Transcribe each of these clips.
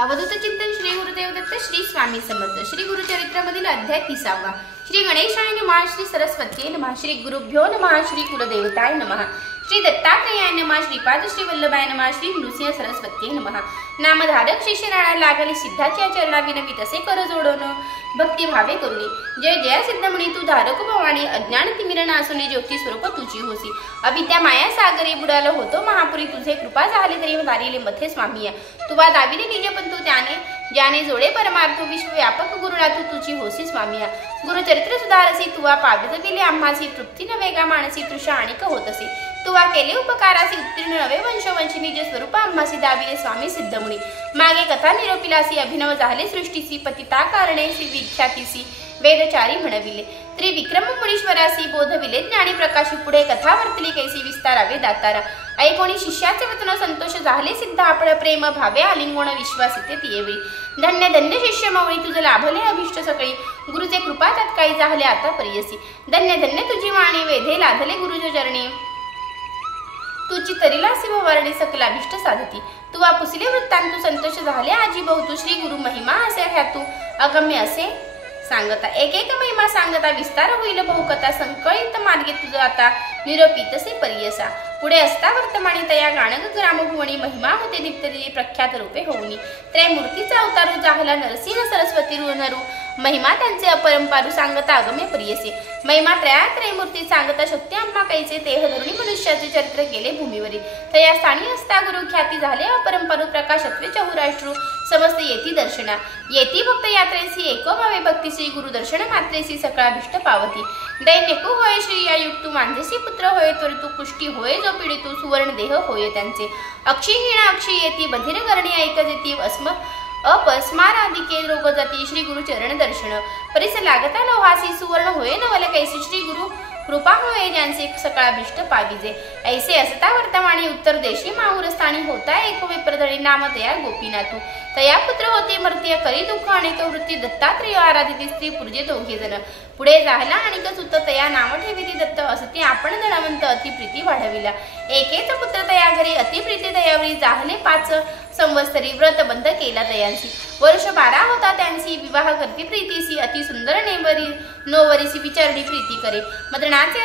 अवधूत चिंतन श्री गुरुदेव दत्त श्री स्वामी समर्थ श्री गुरुचरित्रामधील अध्याय 30वा। श्री गणेशाय नमः, श्री सरस्वतीये नमः, श्री गुरुभ्यो नमः, श्री कुलदेवताय नमः, श्री दत्तात्रेयाय नमः, श्रीपाद श्री वल्लभाय नमः, श्री नृसिंह सरस्वतीये नमः। नामधारक शिष्य राणा लागले सिद्धाच्या चरणा विनवी तसे कर जोडोन भक्ती भावे करुणी। जय जय सिद्धमुनी तू धारक भवानी, अज्ञान तिमिरण आसुनी ज्योती स्वरूप तुझी होसी। अविद्या माया सागरे बुडाल होतो महापुरी, तुझे कृपा झाले तरी दारिले मथे स्वामीया। तुवा दाविले निज पंतु त्याने ज्याने जोडे परमार्थ, विश्वव्यापक गुरुनाथू तुझी होसी स्वामीया। गुरुचरित्र सुधारसी तुवा पावित दिले आम्हासी, तृप्ती नवेगा मानसी तृषा आणिक होतसी। तुवा केले उपकारासी उत्तीर्ण नवे वंशवंशी, निज स्वरूप आम्हासी दाविले स्वामी सिद्धमुनी। मागे कथा निरोपिलासी, अभिनव झाले सृष्टीसी, पतिता कारणेसी विख्यातीसी वेदचारी म्हणविले। त्रिविक्रम मुनीश्वरासी बोधविले ज्ञानी प्रकाशी, पुढे कथा वर्तली कैसी विस्तारावे दातारा। ऐकोणी शिष्याचे वचन संतोष झाले सिद्ध, आपण प्रेम भावे आलिंगण विश्वासिते तियेवेळी। धन्य धन्य शिष्य मवळी, तुझ लाभले अभिष्ट सकळी, गुरुचे कृपा तत्काळी झाले आता परियसी। धन्य धन्य तुझी वाणी, वेधे लाधले गुरुच्या चरणी, तुझी तरीलासी भवारणी सकलाभिष्ट साधती। तुवा पुसिले वृत्तांतू, संतोष झाले आजी बहुतू, श्री गुरु महिमा असे ह्यातू अगम्य असे सांगता। एक एक महिमा सांगता, विस्तार होईल बहुकथा, संकळित मार्गे तुझ आता निरोपितसे परियसा। पुढे असता वर्तमानी तया गाणग ग्रामभुवनी, महिमा होते दीप्तदिनी प्रख्यात रूपे होऊनी। त्रयमूर्तीचा अवतारू जाहला नरसिंह सरस्वती नरू, महिमा त्यांचे अपरंपारू सांगता अगम्य परियसे। महिमा त्रयमूर्ती सांगता, शक्ती आम्हा कैसे तेह धरुणी मनुष्याचे चरित्र केले भूमीवरी। तया स्थानी असता गुरु ख्याती झाले अपरंपारू, प्रकाशत्वे चहुराष्ट्रू समस्त येती दर्शना। येती भक्त यात्रेसी एको भावे भक्तीसी, गुरु दर्शन मात्रेसी सकळाभिष्ट पावती। दैन्यकू होय श्री या युक्तू, मांझेसी पुत्र होय त्वरितू, पुष्टी होय जो पीडितू, सुवर्ण देह होय त्यांचे। अक्षीहीण अक्षी येती, बधिर करणी ऐक जेती, अपस्मारादिके रोग जाती, श्री गुरु चरण दर्शन परिस लागता लोहासी, सुवर्ण होय नवल कैसी, श्री गुरु कृपा होय ज्यांचे सकळाभिष्ट पाविजे। ऐसे असता वर्तमानी उत्तर देशी, माहुरस्थानी होता एक विप्रधणी, नाम तया गोपीनाथू। तया पुत्र होते मर्त्य, करी दुःख अनेक वृत्ती, दत्तात्रेय आराधिती स्त्री पुरजे दोघे जण। पुढे झाला अनेक सुत, तया नाव ठेविती दत्त, असती आपण धनवंत अति प्रीती वाढविला। एकेच पुत्र तया घरी, अति प्रीती तयावरी, जाहले 5 संवत्सरी, व्रत बंध केला तयांसी। वर्ष 12 होता त्यांसी, विवाह करती प्रीतीसी, अति सुंदर नोवरीसी विचारणी प्रीती करे। मदनाचे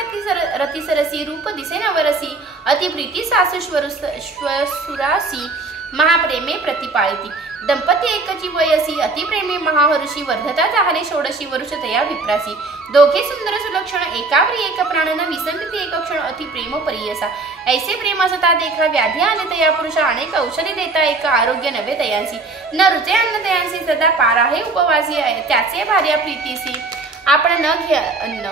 रती सरसी, रूप दिसे नवरसी, अति प्रीती सासू श्वसुरासी, महाप्रेमे प्रतिपाळिती। दंपती एकची वयसी, अतिप्रेमे महाहर्षी, वर्धता जाहले 16 वर्ष तया विप्रासी। दोघे सुंदर सुलक्षण, एकावरी एक प्राण, न विसंगती एक क्षण, अति प्रेम परियसा। ऐसे प्रेम असता देखा, व्याधी आले तया पुरुषा, अनेक औषधी देता एक आरोग्य नवे तयांसी। न रुचे अन्न तयांसी, सदा पार आहे उपवासी, त्याचे भार्या प्रीतीसी आपण न घे अन्न।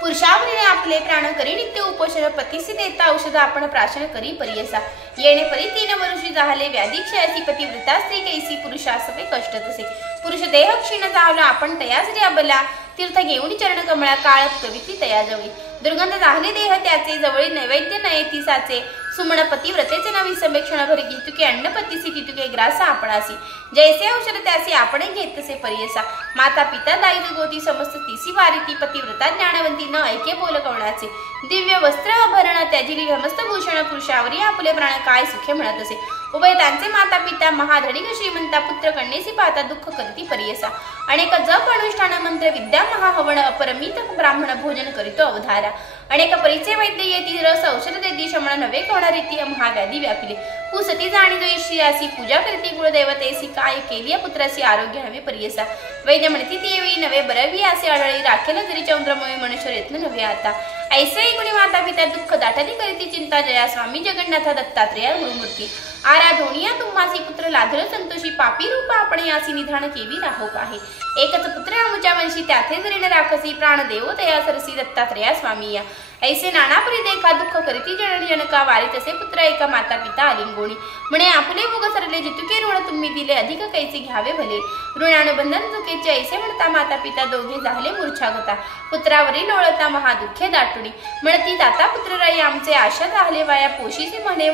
पुरुषावरीने आपले प्राण करी नित्य उपोषण, पतीसी देता औषध आपण प्राशन करी परियसा। येणे परी 3 वर्षी जाहले व्याधी क्षयासी, पतिव्रता स्त्री कैसी, पुरुषासवे कष्ट तसे। पुरुष देह क्षीण जावला, आपण तयाच रे अबला, तीर्थ घेऊन चरण कमळा, काळ कविती तयाजवळी। दुर्गंध जाहले देह त्याचे, जवळी नैवेद्य नयती साचे, सुमन पतिव्रतेचे नवी समेक्षण भरी, तुके अन्न पतीसी तितुके ग्रास आपणासी। जैसे औषध त्याचे आपण घेत तसे परियसा। माता पिता दायित्व गोती, समस्त तिसी वारिती, पतिव्रता ज्ञानवंती, न ऐके बोल कवणाचे। दिव्य वस्त्र आभरण त्याजिली समस्त भूषण, पुरुषावरी आपले प्राण काय सुखे म्हणत असे। उभय त्यांचे माता पिता महाधनिक श्रीमंता, पुत्र कन्येसी पाहता दुःख करती परियसा। अनेक जप अनुष्ठान मंत्र विद्या महाहवण, अपरमित ब्राह्मण भोजन करीतो अवधारा। अनेक परिचय वैद्य येती, रस औषध देती शमन, नवे कोणा रीती महाव्याधी व्यापिले। पुसती जाणीजो श्रियासी, पूजा करीती कुळदेवतेसी, काय केली पुत्रासी आरोग्य हवे परियसा। वैद्य म्हणती तेवी नवे बरवी असे आढळी, राखेल जरी चंद्रमय मनुष्य यत्न नव्हे आता। ऐसे ऐकुणी माता पिता दुःख दाटली करीती चिंता, जया स्वामी जगन्नाथ दत्तात्रेय गुरुमूर्ती। आराधोनिया तुम्हासी पुत्र लाधल संतोषी, पापी रूप आपण यासी निधान केवी राहोक आहे। एकच पुत्र आमुच्या वंशी, त्याथे जरी न राखसी, प्राण देव तया सरसी दत्तात्रेया स्वामीया। ऐसे नानापरी देखा दुःख करीती जनका, वारी तसे पुत्र एका माता पिता आलिंगोणी। म्हणे आपुले भोग सरले, जितुके ऋण तुम्ही दिले, अधिक कैसे घ्यावे भले। ऋणानुबंधन चुकीचे, ऐसे म्हणता माता पिता दोघे झाले मूर्छागता। पुत्रावरी लोळता महादुःखे दाटुणी, म्हणती दाता पुत्र राई, आमचे आशा झाले वाया, पोशीसी म्हणे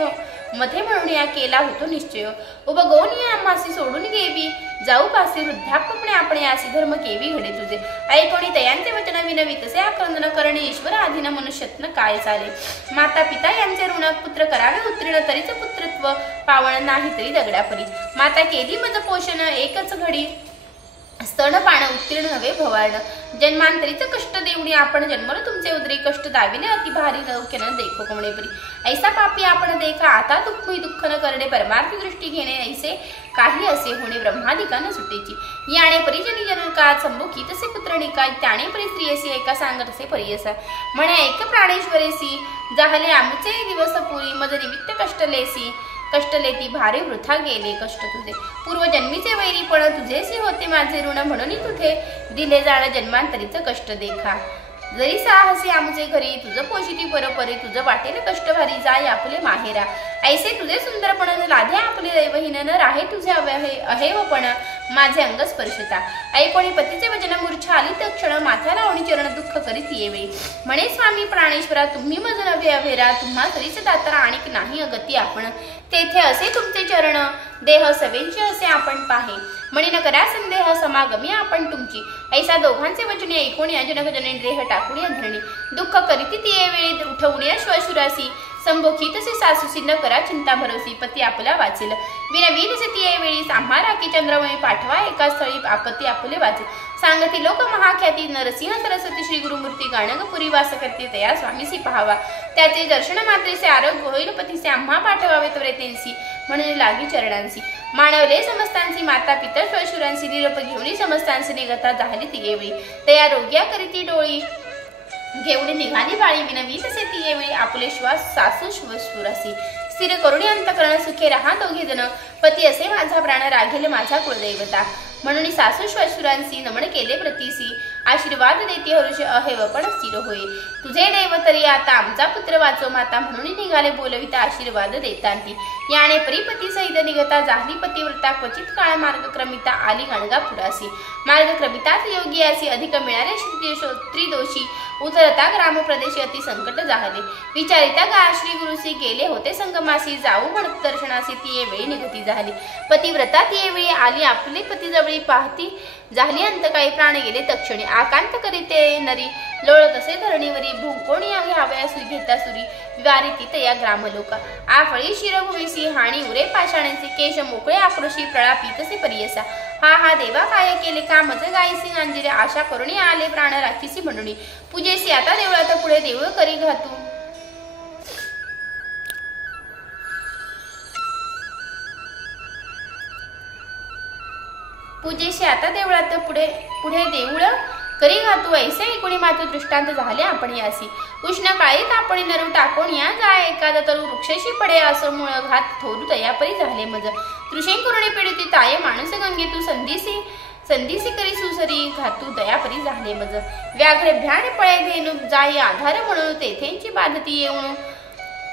मध्ये म्हणून या केला होतो निश्चय उबगवून या आम्हासी सोडून गेवी जाऊ पासे वृद्धापणे आपण यासी धर्म केवी घडे तुझे ऐकोणी तयांचे वचन विनवी तसे आक्रंदन करणे ईश्वर आधीन मनुष्यत्न काय चाले माता पिता यांचे ऋण पुत्र करावे उत्तीर्ण तरीच पुत्रत्व पावण नाही तरी दगडापरी माता केली मज पोषण एकच घडी स्तनपान उत्तीर्ण नव्हे भवार्ण जन्मांतरीच कष्ट देऊनी आपण जन्मलो तुमचे उदरी कष्ट दाविले अति भारी नौकेनं देखो कमणेपरी ऐसा पापी आपण देखा आता दुःख न करणे परमार्थी दृष्टी घेणे ऐसे काही असे होणे ब्रह्मादिका न सुटेची याने परिजनी जनका संमुखी तसे पुत्र निका त्याने परी स्त्रियसी एका सांगतसे परियसा म्हणे ऐक प्राणेश्वरेसी जाहले आमचे दिवस पुरी मज निमित्त कष्टलेसी कष्टलेती भारी वृथा गेले कष्ट तुझे पूर्वजन्मीचे वैरीपण तुझेसी होते माझे ऋण म्हणून तुझे दिले जाण जन्मांतरीच कष्ट देखा जरी साहसी आमचे घरी तुझ पोशिती परोपरी तुझ वाटेल कष्ट भारी जाय आपले माहेरा ऐसे तुझे सुंदरपण लाधे आपले दैवहीन न राहे तुझे अहेवपण माझे अंग स्पर्शता ऐकोणी पतीचे वचन मूर्छा आली तक्षण माथा लावणी चरण दुःख करीत येवे म्हणे स्वामी प्राणेश्वरा तुम्ही मज नव्हे अभेरा तुम्हा तरीच दातारा आणिक नाही अगती आपण तेथे असे तुमचे चरण देह सवेंचे असे आपण पाहे म्हणे न करा संदेह समागमी आपण तुमची ऐसा दोघांचे वचने ऐकोणी जनक जनेंद्रेह टाकुणी धरणी दुःख करीती ती वेळी उठवणे श्वशुरासी संभोखी तसे सासूसी न करा चिंता भरोसी पती आपला वाचेल विनवीन से ती वेळी आम्हा राखी चंद्रमणी पाठवा एका स्थळी आपत्ती आपले वाचेल सांगती लोक महाख्याती नरसिंह सरस्वती श्री गुरुमूर्ती गाणगपुरी वास करते तया स्वामीसी पहावा त्याचे दर्शन मात्रेचे आरोग्य होईल पतीचे आम्हा पाठवावे त्वरेतेंसी म्हणून लागी चरणांसी मानवले समस्तांसी माता पिता श्वशुरांसी निरोप घेऊन समस्तांसी निगता झाली ती वेळी तया रोग्या करीती डोळी घेऊन निघाली बाळी विनवी तसे ती वेळी आपले श्वास सासू श्वशुरासी स्थिर करुणी अंतकरण सुखे रहा दोघे जण पती असे माझा प्राण राघेल माझा कुळदैवता म्हणून सासू श्वशुरांसी नमन केले प्रतीसी आशीर्वाद देती हरुष अहेवपण स्थिर होय तुझे देव तरी आता आमचा पुत्र वाचो माता म्हणून निघाले बोलविता आशीर्वाद देतांती याने परिपती सहित निघता जाहली पतिव्रता क्वचित काळ मार्गक्रमिता आली गणगा पुरासी मार्गक्रमिताच योगी असी अधिक मिळाले श्री दोषी उतरता ग्राम प्रदेशी अति संकट जाहले विचारिता गा श्री गुरुसी गेले होते संगमासी जाऊ म्हणत दर्शनासी ती वेळी निघती झाली पतिव्रता ती वेळी आली आपले पती जवळी पाहती झाली अंत काही प्राण गेले तक्षणी आकांत करीते नरी लोळ तसे धरणीवरी भूकोणी घ्यावया घेता सुरी वारीती तया ग्रामलोका आफळी शिरभूमीसी हाणी उरे पाषाणांचे केश मोकळे आक्रोशी प्रळापी तसे परियसा हा देवा काय केले का मज गायसी गांजिरे आशा करुणी आले प्राण राखीसी म्हणून पूजेसी आता देवळात पुढे देऊळ करी घातू पूजेशी आता देवळात पुढे देऊळ करी घातू ऐसे एकूणी मात्र दृष्टांत झाले आपण यासी उष्ण काळीत आपण नरू टाकून या जाय एखादा तरू वृक्षशी पडे असं मुळ घात थोरू तयापरी झाले मज तृषें करुणी पिडिती ताये माणूस गंगे तू संधीसी करी सुसरी घातू दयापरी झाले मज व्याघ्र भ्याण पळे धेनु जाई आधार म्हणून तेथेंची बाधती येऊन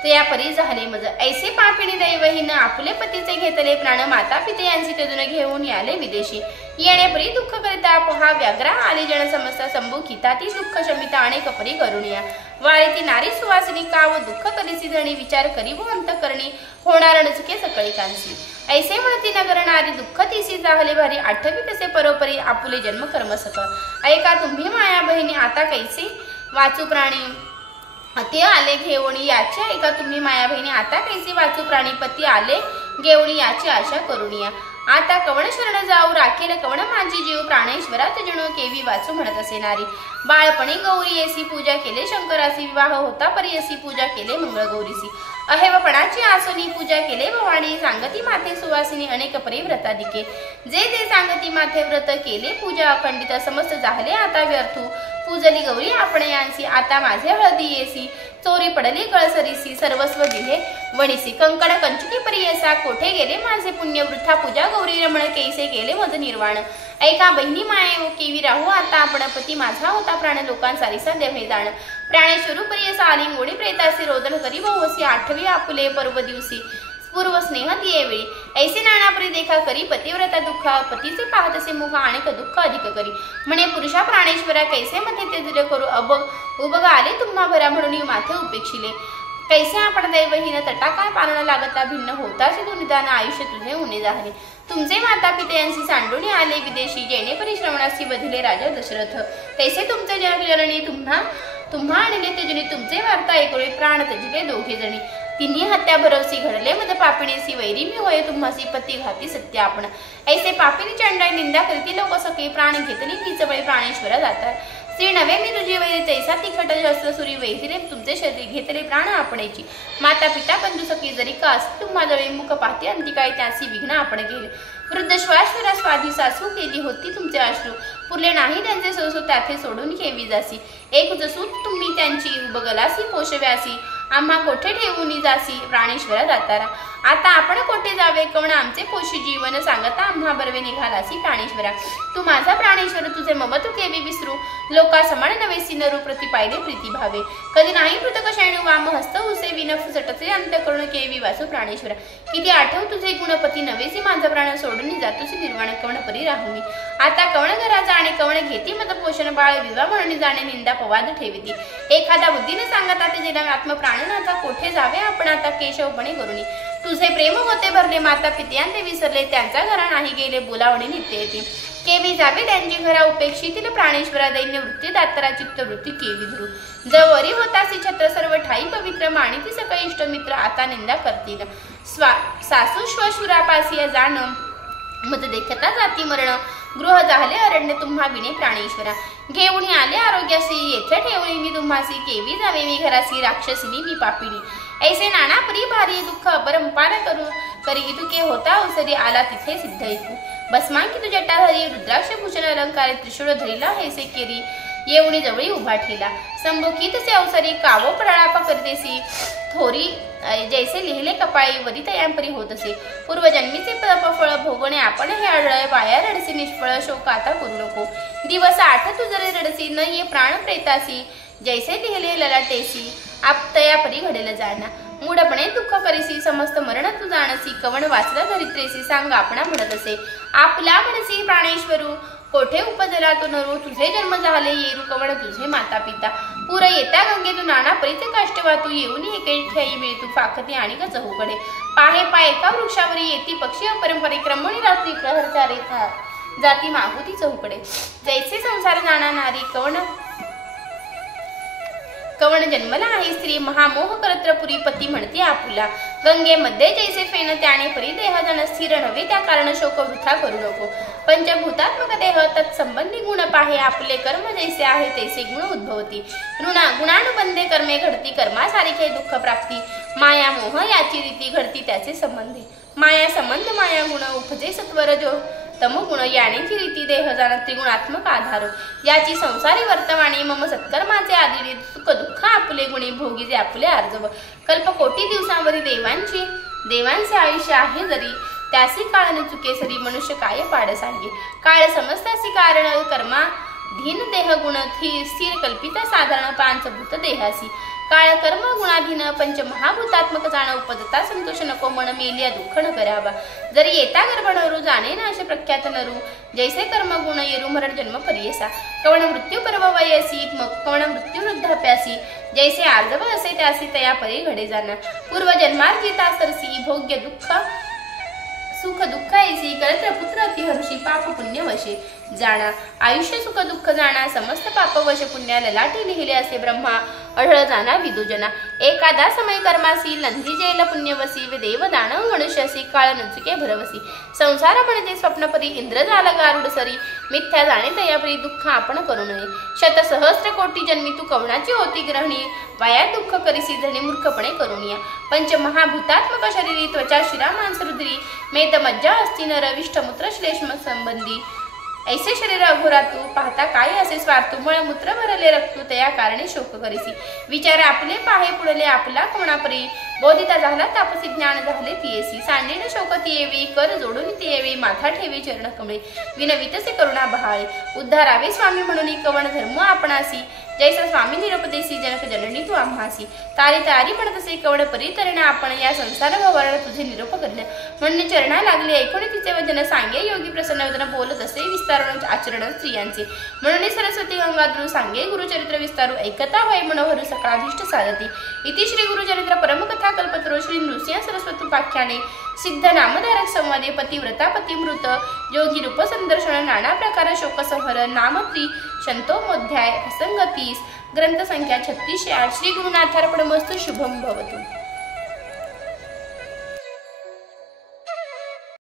तयापरी झाले मज ऐसे पापिणी दैवहीन आपले पतीचे घेतले प्राण माता पिते यांची तेजून घेऊन याले विदेशी येणेपरी दुःख करिता पहा व्याघ्रा आली जन समस्या संभुखिता ती दुःख शमिता अनेक परी करुणिया वाळीती नारी सुवासिनी का व दुःख करीसी जणी विचार करी व अंतकरणी होणार नचुके सकळी कांसी ऐसे म्हणती नगर नारी दुःख तीसी जाहले भारी आठवी तसे परोपरी आपुले जन्म कर्म सकळ ऐका तुम्ही माया बहिणी आता कैसे वाचू प्राणी अति आले घेऊणी याची ऐका तुम्ही माया बहिणी आता कैसे वाचू प्राणीपती आले घेऊणी याची आशा करुनिया आता कवण शरण जाऊ राखेल कवण माझी जीव प्राणेश्वरात जणू केवी वाचू म्हणत असे नारी बाळपणी गौरी येसी पूजा केले शंकरासी विवाह होता परी असी पूजा केले मंगळ गौरीसी अहेवपणाची आसोनी पूजा केले भवानी सांगती माथे सुवासिनी अनेक परी व्रतादिके जे सांगती माथे व्रत केले पूजा अखंडित समस्त झाले आता व्यर्थू पूजली गौरी आपण यांसी आता माझे हळदी येसी चोरी पडली कळसरीसी सर्वस्व दिले वणीसी कंकण कंचुकी परियसा कोठे गेले माझे पुण्य वृथा पूजा गौरी रमण कैसे गेले मज निर्वाण ऐका बहिणी माये केवी राहू आता आपण पती माझा होता प्राण लोकांसारीसा देवे जाण प्राणेश्वरू परियसा आली मोडी प्रेतासी रोदन करी बहुसी आठवी आपुले पर्व दिवसी पूर्व स्नेह दिये वेळी ऐसे नानापरी देखा करी पतिव्रता दुःख पतीचे पाहतसे मुख अनेक दुःख अधिक करी म्हणे पुरुषा प्राणेश्वरा कैसे मध्ये ते दिले करू उबग आले तुम्हा भरा म्हणून माथे उपेक्षिले कैसे आपण दैवहीन तटा काय पारण लागता भिन्न होताचे तू निदान आयुष्य तुझे उणे झाले तुमचे माता पिते यांची सांडून आले विदेशी जेणेपरी श्रवणासी बधिले राजा दशरथ तैसे तुमचे जननी तुम्हा आणले तेजनी तुमचे वार्ता ऐकले प्राण तजिले दोघे जणी तिन्ही हत्या भरवसी घडले मद पापिणीसी वैरी मी होय तुम्हासी पती घाती सत्य आपण ऐसे पापिनी चंडाई निंदा करती लोक सखे प्राण घेतली तीच बळी प्राणेश्वर जातात श्री नवे मी तुझी वैरी तैसा तिखट शस्त्र सुरी वैदिले तुमचे शरीर घेतले प्राण आपणेची माता पिता बंधू सखी जरी का असती तुम्हा जवळ मुख पाहते अंतिकाय त्यासी विघ्न आपण गेले वृद्ध श्वासरा स्वाधी सासू केली होती तुमचे अश्रू पुरले नाही त्यांचे सोसू त्याथे सोडून केवी जासी एक जसून तुम्ही त्यांची बगलासी पोषव्यासी आम्हा कोठे ठेवून जासी प्राणेश्वर दातारा आता आपण कोठे जावे कवण आमचे पोषी जीवन सांगता आम्हा बरवे निघालासी प्राणेश्वरा तू माझा प्राणेश्वर तुझे ममत्व केवी विसरू लोका समान नवेसी नरू प्रति पाहिले प्रीती भावे कधी नाही पृथक शैणू वाम हस्त उसे विनफ सटचे अंत करून केवी वासू प्राणेश्वरा किती आठव तुझे गुणपती नवेसी माझा प्राण सोडून जातोसी निर्वाण कवण परी राहुनी आता कवण घराचा आणि कवण घेती मत पोषण बाळ विवाह म्हणून जाणे निंदा पवाद ठेविती एखादा बुद्धीने सांगता ते जिना आत्म प्राणनाथा कोठे जावे आपण आता केशवपणे करुणी तुझे प्रेम होते भरले माता पित्यांते विसरले त्यांच्या घरा नाही गेले बोलावणे नित्य येते केवी जावे त्यांची घरा उपेक्षितील प्राणेश्वरा दैन्य वृत्ती दात्तरा चित्त वृत्ती केवी धरू जवरी होतासी छत्र सर्व ठाई पवित्र माणिती सकाळी इष्टमित्र आता निंदा करतील सासू श्वशुरापासी जाण मत देखता जाती मरण गृह झाले अरण्य तुम्हा विणे प्राणेश्वरा घेऊन आले आरोग्यासी येथे ठेवणी मी तुम्हासी केवी जावे मी घरासी राक्षसिनी मी पापिणी ऐसे नाना परी भारी दुःख अपरंपार करी तुके होता उसरी आला तिथे सिद्ध ऐकू भस्मांकी तुझ्या जटाधरी रुद्राक्ष भूषण अलंकारे त्रिशूळ धरिला हेसे केरी येऊनी जवळी उभा ठेला संभोकीत से अवसरी कावो प्रळाप करतेसी थोरी जैसे लिहिले कपाळी वरी तयांपरी होत असे पूर्वजन्मीचे फळ भोगणे आपण हे आढळ वाया रडसी निष्फळ शोक आता करू नको दिवस 8 तू जरी रडसी न ये प्राण प्रेतासी जैसे लिहिले ललाटेसी आप तयापरी घडेल जाणा मूढपणे दुःख करीसी समस्त मरण तू जाणसी कवण वाचला धरित्रेसी सांग आपणा म्हणत असे आपला म्हणसी प्राणेश्वरू कोठे उपजला तो नरू तुझे जन्म झाले येरू कवण तुझे माता पिता पुर येता गंगे तू नाना परीचे काष्ट वातू येऊन एके ठेई मिळतू फाकती आणि का चहूकडे पाहे पाय एका वृक्षावरी येती पक्षी अपरंपरे क्रमणी रात्री प्रहरच्या रेखा जाती माहुती चहूकडे जैसे संसार जाणा नारी कवण जन्मला आहे स्त्री महामोह करत्रपुरी पती म्हणते आपुला गंगेमध्ये जैसे फेन त्याने परी देह जन स्थिर नव्हे त्या कारण शोक वृथा करू नको पंचभूतात्मक देह तत्संबंधी गुण पाहे आपले कर्म जैसे आहे तैसे गुण उद्भवती गुणानुबंधे कर्मे घडती कर्मासारिखे दुःख प्राप्ती माया मोह याची रीती घडती त्याचे संबंधी माया संबंध माया गुण उपजे सत्वर जो तमोगुण यानेची रीती देह जाण त्रिगुणात्मक आधार याची संसारी वर्तमाने मम सत्कर्माचे आदिरी सुख दुःख आपले गुणी भोगीचे आपले आर्जव कल्प कोटी दिवसांवरी देवांचे आयुष्य आहे जरी त्यासी काळ न चुके सरी मनुष्य काय पाड सांगे काळ समजतासी कारण कर्मा धीन देह गुण स्थिर कल्पिता साधारण पांचभूत देहासी काळ कर्म गुणाधीन पंच महाभूतात्मक जाण उपजता संतोष नको मन मेलिया दुःख न करावा जरी येता गर्भ नरू जाणे ना असे प्रख्यात नरू जैसे कर्म गुण येरू मरण जन्म परियसा कवण मृत्यू पर्व वयसी कवण मृत्यू वृद्धाप्यासी जैसे आर्जव असे त्यासी तया परी घडे जाणार पूर्व जन्मार्जिता सरसी भोग्य दुःख सुख दुःख ऐसी कळत्र पुत्र अतिहर्षी पाप पुण्य वशे जाणा आयुष्य सुख दुःख जाणा समस्त पाप वश पुण्या ललाटी लिहिले असे ब्रह्मा अढळ जाणा विदुजना एखादा समय कर्मासी लंधी जेल पुण्यवसी व देव दानव मनुष्यसी काळ नचुके भरवसी संसार म्हणजे स्वप्नपरी इंद्र झाला गारुड सरी मिथ्या जाणे तयापरी दुःख आपण करू नये शत सहस्त्र कोटी जन्मी तू कवणाची होती ग्रहणी वाया दुःख करीसी धनी मूर्खपणे करुनिया पंच महाभूतात्मक शरीरी त्वचा शिरा मांसरुद्री मेद मज्जा अस्ति नर विष्ठ मूत्र श्लेष्म संबंधी ऐसे शरीर अघोरा तू पाहता काय असे स्वार्थ मळ मूत्र भरले रक्तू तया कारणे शोक करीसी विचार आपले पाहे पुढले आपला कोणापरी बोधिता झाला तापसी ज्ञान झाले पियेसी सांडीन शोकती येवी कर जोडून ती येवी माथा ठेवी चरण कमळे विनवितसे करुणा बहाळे उद्धारावे स्वामी म्हणून कवण धर्म आपणासी जैसा स्वामी निरुपदेसी जनक जननी तू आम्हासी तारी तारी म्हणतसे कवण परितरण आपण या संसार भवाला तुझे निरोप करणे म्हणणे चरणा लागले ऐकून तिचे वचन सांगे योगी प्रसन्न वदन बोलत असे विस्तारण आचरण स्त्रियांचे म्हणून सरस्वती गंगाधरू सांगे गुरुचरित्र विस्तारू ऐकता होय मनोहर सकळाभीष्ट साधती इति श्री गुरुचरित्र परमकथा कल्पतरू श्री नृसिंह सरस्वती उपाख्याने सिद्ध नामधारक संवादे पतिव्रता पतिमृत योगी रूप संदर्शन नाना प्रकार शोकसंहर नाम शंतोमोध्याय प्रसंग 30 ग्रंथ संख्या 36 श्री गुरुनाथार्पणमस्तु शुभम भवतु।